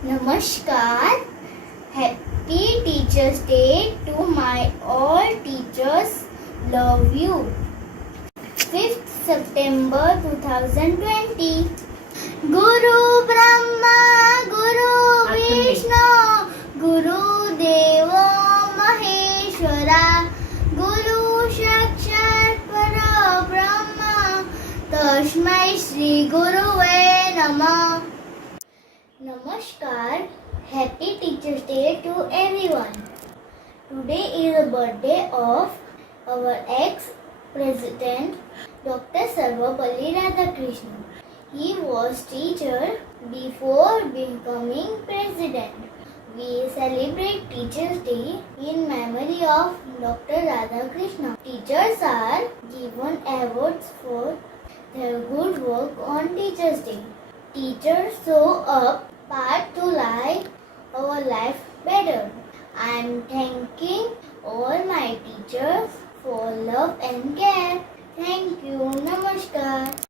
Namaskar. Happy Teachers' Day to my all teachers. Love you. 5th September 2020. Guru Brahma, Guru Vishnu, Guru Deva Maheshwara, Guru Sakshat Para Brahma, Tasmai Shri Guruve Namah. Namaskar. Happy Teachers' Day to everyone. Today is the birthday of our ex-president Dr. Sarvapalli Radhakrishnan. He was teacher before becoming president. We celebrate Teachers' Day in memory of Dr. Radhakrishnan. Teachers are given awards for their good work on Teachers' Day. Teachers show up part to life our life better. I am thanking all my teachers for love and care. Thank you. Namaskar.